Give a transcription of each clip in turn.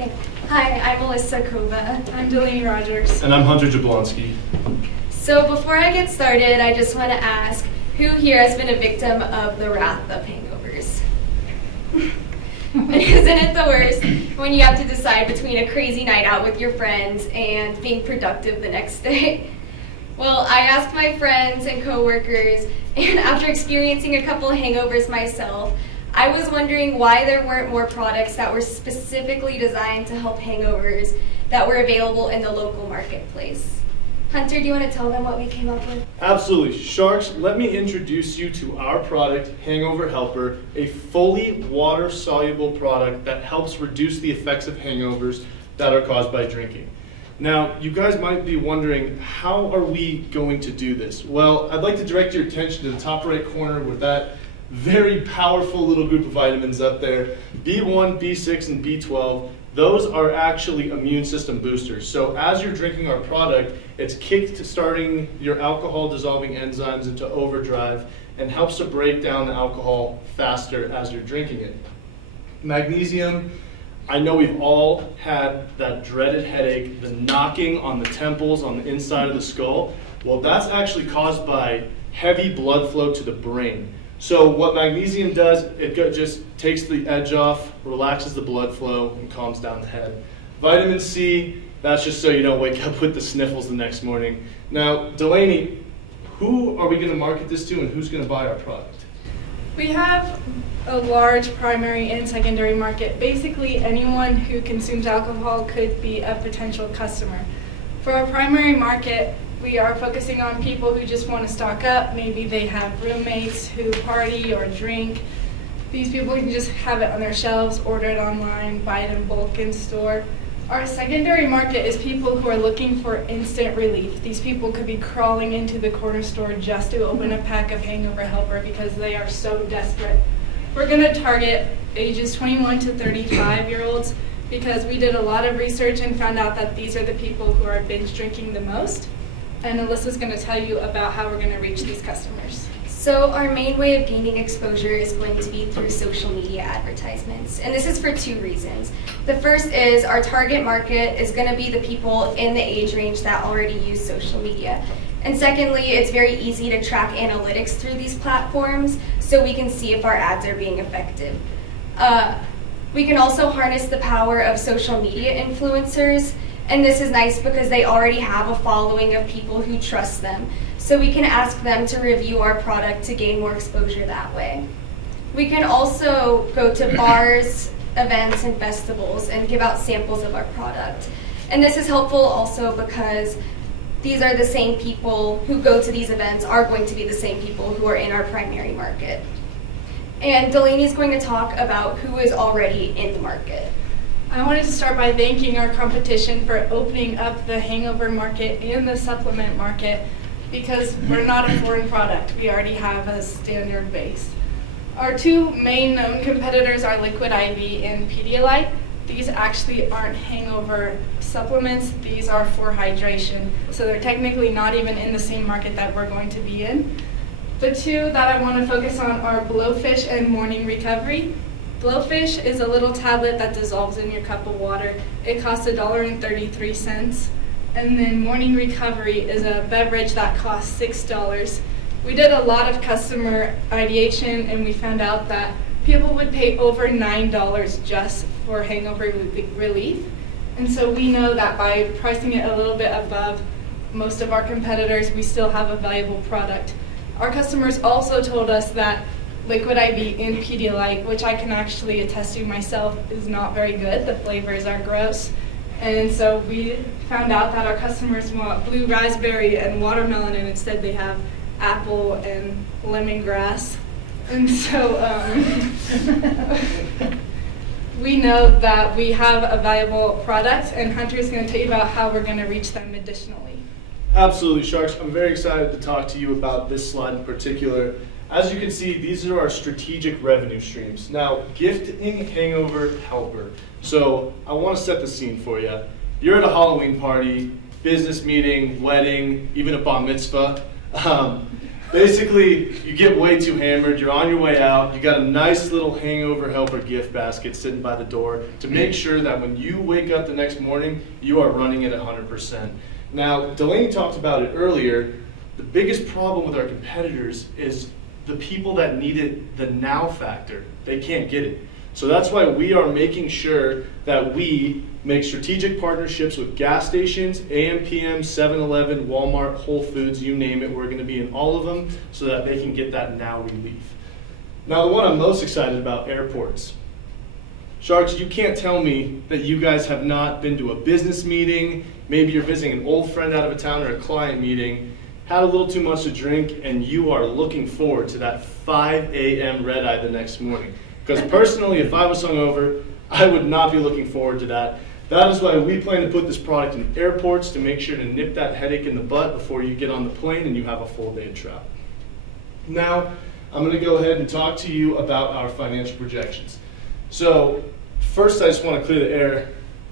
Okay. Hi, I'm Melissa Kova. I'm Delaney Rogers. And I'm Hunter Jablonski. So before I get started, I just want to ask, who here has been a victim of the wrath of hangovers? Isn't it the worst when you have to decide between a crazy night out with your friends and being productive the next day? Well, I asked my friends and coworkers, and after experiencing a couple of hangovers myself, I was wondering why there weren't more products that were specifically designed to help hangovers that were available in the local marketplace. Hunter, do you want to tell them what we came up with? Absolutely. Sharks, let me introduce you to our product, Hangover Helper, a fully water-soluble product that helps reduce the effects of hangovers that are caused by drinking. Now, you guys might be wondering, how are we going to do this? Well, I'd like to direct your attention to the top right corner with that very powerful little group of vitamins up there. B1, B6, and B12. Those are actually immune system boosters. So as you're drinking our product, it's kick-starting your alcohol-dissolving enzymes into overdrive and helps to break down the alcohol faster as you're drinking it. Magnesium, I know we've all had that dreaded headache, the knocking on the temples, on the inside of the skull. Well, that's actually caused by heavy blood flow to the brain. So what magnesium does, it just takes the edge off, relaxes the blood flow, and calms down the head. Vitamin C, that's just so you don't wake up with the sniffles the next morning. Now, Delaney, who are we going to market this to and who's going to buy our product? We have a large primary and secondary market. Basically, anyone who consumes alcohol could be a potential customer. For our primary market, we are focusing on people who just want to stock up. Maybe they have roommates who party or drink. These people can just have it on their shelves, order it online, buy it in bulk in store. Our secondary market is people who are looking for instant relief. These people could be crawling into the corner store just to open a pack of Hangover Helper because they are so desperate. We're going to target ages 21 to 35-year-olds because we did a lot of research and found out that these are the people who are binge drinking the most. And Alyssa's going to tell you about how we're going to reach these customers. So our main way of gaining exposure is going to be through social media advertisements. And this is for two reasons. The first is our target market is going to be the people in the age range that already use social media. And secondly, it's very easy to track analytics through these platforms so we can see if our ads are being effective. We can also harness the power of social media influencers. And this is nice because they already have a following of people who trust them. So we can ask them to review our product to gain more exposure that way. We can also go to bars, events, and festivals and give out samples of our product. And this is helpful also because these are the same people who go to these events are going to be the same people who are in our primary market. And Delaney's going to talk about who is already in the market. I wanted to start by thanking our competition for opening up the hangover market and the supplement market because we're not a foreign product. We already have a standard base. Our two main known competitors are Liquid IV and Pedialyte. These actually aren't hangover supplements. These are for hydration. So they're technically not even in the same market that we're going to be in. The two that I want to focus on are Blowfish and Morning Recovery. Blowfish is a little tablet that dissolves in your cup of water. It costs $1.33. And then Morning Recovery is a beverage that costs $6. We did a lot of customer ideation and we found out that people would pay over $9 just for hangover relief. And so we know that by pricing it a little bit above most of our competitors, we still have a valuable product. Our customers also told us that Liquid IV and Pedialyte, which I can actually attest to myself, is not very good. The flavors are gross. And so we found out that our customers want blue raspberry and watermelon, and instead they have apple and lemongrass. And so we know that we have a valuable product, and Hunter is going to tell you about how we're going to reach them additionally. Absolutely, Sharks. I'm very excited to talk to you about this slide in particular. As you can see, these are our strategic revenue streams. Now, gifting Hangover Helper. So I want to set the scene for you. You're at a Halloween party, business meeting, wedding, even a bar mitzvah. basically, you get way too hammered, you're on your way out, you got a nice little hangover helper gift basket sitting by the door to make sure that when you wake up the next morning, you are running at 100%. Now, Delaney talked about it earlier. The biggest problem with our competitors is the people that need it, the now factor. They can't get it. So that's why we are making sure that we make strategic partnerships with gas stations, AM, PM, 7-Eleven, Walmart, Whole Foods, you name it. We're going to be in all of them so that they can get that now relief. Now, the one I'm most excited about, airports. Sharks, you can't tell me that you guys have not been to a business meeting, maybe you're visiting an old friend out of a town or a client meeting, had a little too much to drink, and you are looking forward to that 5 a.m. red eye the next morning. Because personally, if I was hungover, I would not be looking forward to that. That is why we plan to put this product in airports to make sure to nip that headache in the butt before you get on the plane and you have a full day of travel. Now, I'm going to go ahead and talk to you about our financial projections. So, first I just want to clear the air.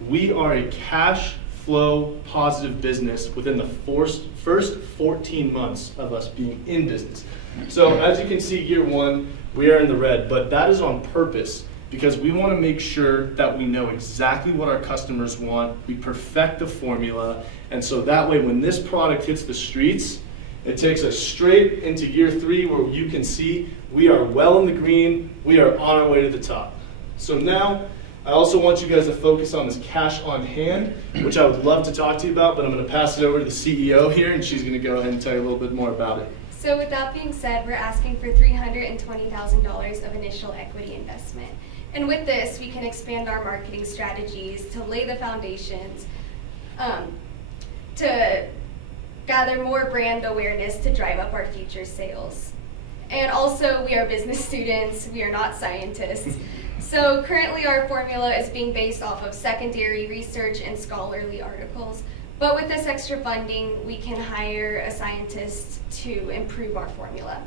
We are a cash flow positive business within the first 14 months of us being in business. So as you can see, year one, we are in the red, but that is on purpose because we want to make sure that we know exactly what our customers want, we perfect the formula, and so that way when this product hits the streets, it takes us straight into year three where you can see we are well in the green, we are on our way to the top. So now, I also want you guys to focus on this cash on hand, which I would love to talk to you about, but I'm going to pass it over to the CEO here, and she's going to go ahead and tell you a little bit more about it. So with that being said, we're asking for $320,000 of initial equity investment. And with this, we can expand our marketing strategies to lay the foundations, to gather more brand awareness to drive up our future sales. And also, we are business students, we are not scientists. So currently our formula is being based off of secondary research and scholarly articles. But with this extra funding, we can hire a scientist to improve our formula.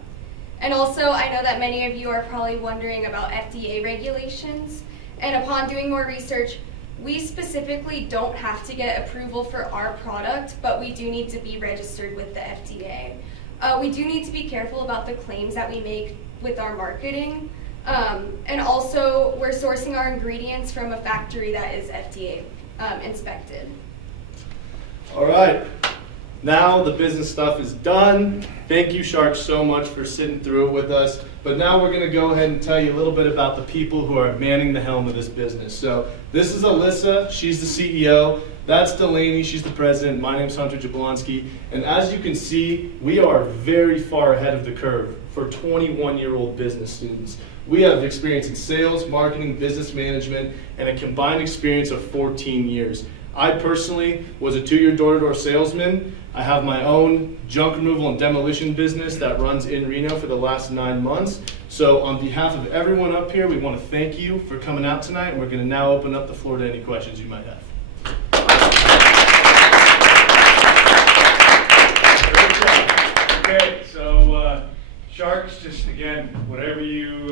And also, I know that many of you are probably wondering about FDA regulations. And upon doing more research, we specifically don't have to get approval for our product, but we do need to be registered with the FDA. We do need to be careful about the claims that we make with our marketing. And also, we're sourcing our ingredients from a factory that is FDA inspected. All right, now the business stuff is done. Thank you, Sharks, so much for sitting through it with us. But now we're going to go ahead and tell you a little bit about the people who are manning the helm of this business. So this is Alyssa, she's the CEO. That's Delaney, she's the president. My name's Hunter Jablonski. And as you can see, we are very far ahead of the curve for 21-year-old business students. We have experience in sales, marketing, business management, and a combined experience of 14 years. I personally was a 2-year door-to-door salesman. I have my own junk removal and demolition business that runs in Reno for the last 9 months. So on behalf of everyone up here, we want to thank you for coming out tonight, and we're going to now open up the floor to any questions you might have. Okay, so Sharks, just again, whatever you,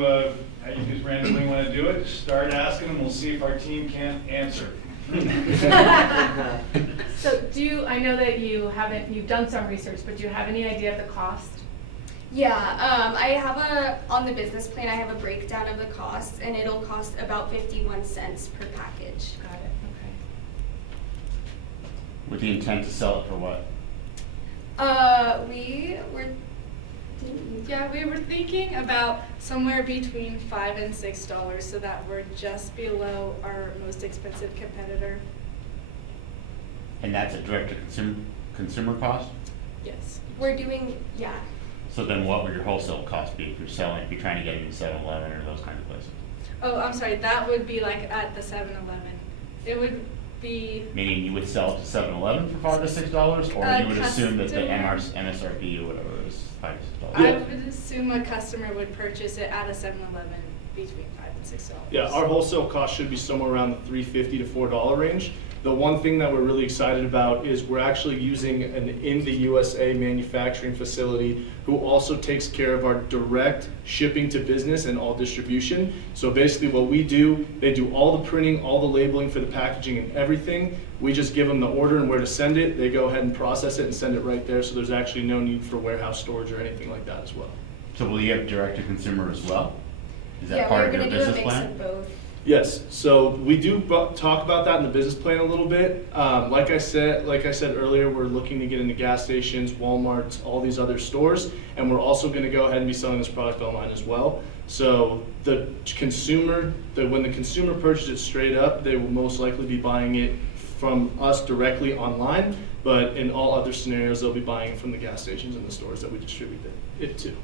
how you just randomly want to do it, start asking them, we'll see if our team can't answer. So I know that you've done some research, but do you have any idea of the cost? Yeah, I have on the business plan, I have a breakdown of the costs, and it'll cost about 51 cents per package. Got it, okay. With the intent to sell it for what? We were thinking about somewhere between $5 and $6, so that we're just below our most expensive competitor. And that's a direct to consumer cost? Yes. We're doing, yeah. So then what would your wholesale cost be if you're trying to get it in 7-Eleven or those kind of places? Oh, I'm sorry, that would be like at the 7-Eleven. It would be... Meaning you would sell it to 7-Eleven for $5 to $6, or you would assume that the MSRP or whatever is $5 to $6? I would assume a customer would purchase it at a 7-Eleven between $5 and $6. Yeah, our wholesale cost should be somewhere around the $3.50 to $4 range. The one thing that we're really excited about is we're actually using an in the USA manufacturing facility who also takes care of our direct shipping to business and all distribution. So basically what we do, they do all the printing, all the labeling for the packaging and everything. We just give them the order and where to send it. They go ahead and process it and send it right there. So there's actually no need for warehouse storage or anything like that as well. So will you have direct to consumer as well? Is that Yeah, part we're of your gonna do a business mix plan? of both. Yes, so we do talk about that in the business plan a little bit. Like I said earlier, we're looking to get into gas stations, Walmarts, all these other stores, and we're also going to go ahead and be selling this product online as well. So the consumer, when the consumer purchases it straight up, they will most likely be buying it from us directly online, but in all other scenarios, they'll be buying it from the gas stations and the stores that we distribute it to.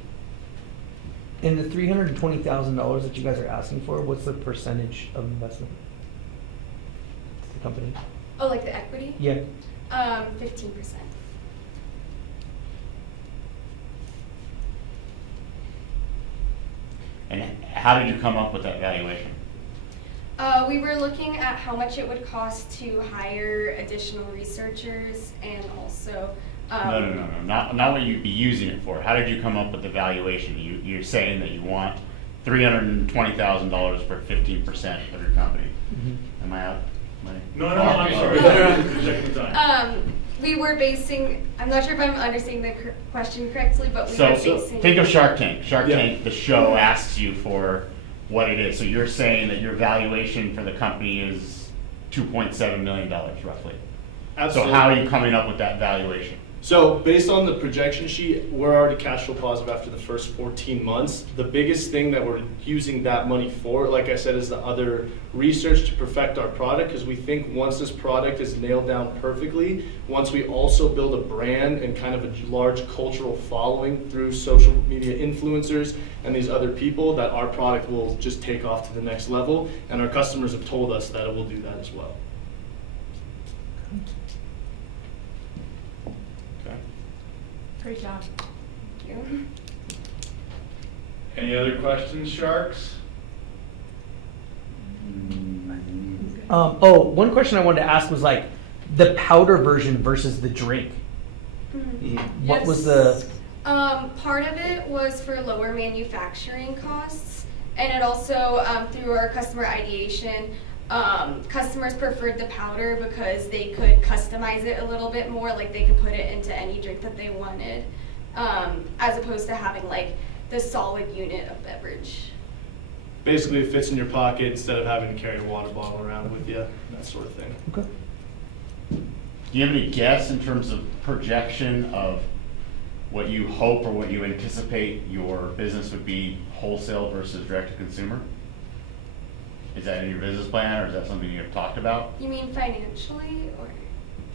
And the $320,000 that you guys are asking for, what's the percentage of investment to the company? Oh, like the equity? Yeah. 15%. And how did you come up with that valuation? We were looking at how much it would cost to hire additional researchers and also. No. Not what you'd be using it for. How did you come up with the valuation? You're saying that you want $320,000 for 15% of your company. Am I out? No, I'm sorry. Projecting time. We were basing, I'm not sure if I'm understanding the question correctly, but we were So basing. think of Shark Tank. Shark Yeah. Tank, the show asks you for what it is. So you're saying that your valuation for the company is $2.7 million roughly. Absolutely. So how are you coming up with that valuation? So based on the projection sheet, we're already cash flow positive after the first 14 months. The biggest thing that we're using that money for, like I said, is the other research to perfect our product, because we think once this product is nailed down perfectly, once we also build a brand and kind of a large cultural following through social media influencers and these other people, that our product will just take off to the next level. And our customers have told us that it will do that as well. Okay. Great job. Thank you. Any other questions, Sharks? One question I wanted to ask was like the powder version versus the drink. What was the? Part of it was for lower manufacturing costs, and it also, through our customer ideation, customers preferred the powder because they could customize it a little bit more, like they could put it into any drink that they wanted, as opposed to having like the solid unit of beverage. Basically, it fits in your pocket instead of having to carry a water bottle around with you, that sort of thing. Okay. Do you have any guess in terms of projection of what you hope or what you anticipate your business would be wholesale versus direct to consumer? Is that in your business plan, or is that something you have talked about? You mean financially, or?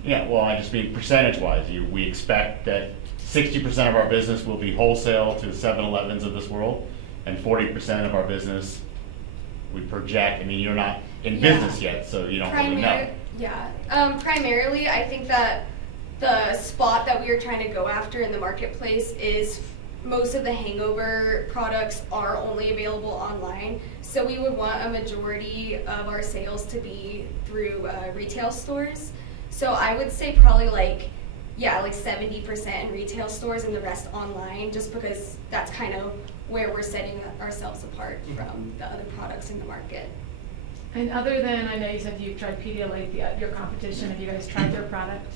Yeah, well, I just mean percentage-wise. We expect that 60% of our business will be wholesale to the 7-Elevens of this world, and 40% of our business we project. I mean, you're not in business yet, so you don't really know. Yeah. Primarily, I think that the spot that we are trying to go after in the marketplace is most of the Hangover products are only available online. So we would want a majority of our sales to be through retail stores. So I would say probably like 70% in retail stores and the rest online, just because that's kind of where we're setting ourselves apart from the other products in the market. And other than, I know you said you've tried Pedialyte, your competition, have you guys tried their product?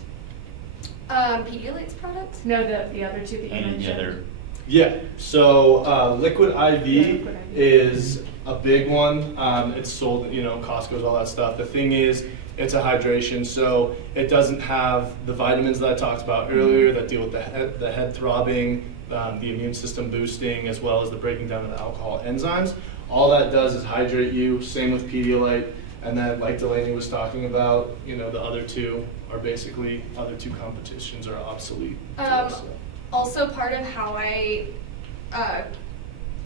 Pedialyte's product? No, the other two that you Any mentioned. other? Yeah, so Liquid IV Liquid IV. is a big one. It's sold, Costco's, all that stuff. The thing is, it's a hydration, so it doesn't have the vitamins that I talked about earlier that deal with the head throbbing, the immune system boosting, as well as the breaking down of the alcohol enzymes. All that does is hydrate you. Same with Pedialyte. And then, like Delaney was talking about, the other two are basically, other two competitions are obsolete. Also, part of how I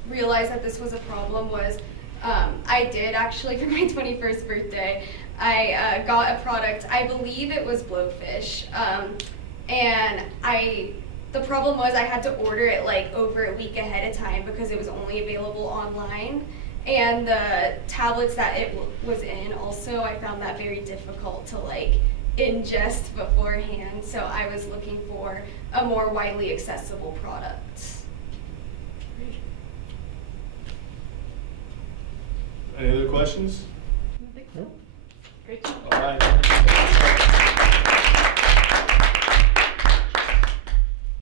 realized that this was a problem was I did actually, for my 21st birthday, I got a product, I believe it was Blowfish, and the problem was I had to order it like over a week ahead of time because it was only available online. And the tablets that it was in also, I found that very difficult to like ingest beforehand. So I was looking for a more widely accessible product. Any other questions?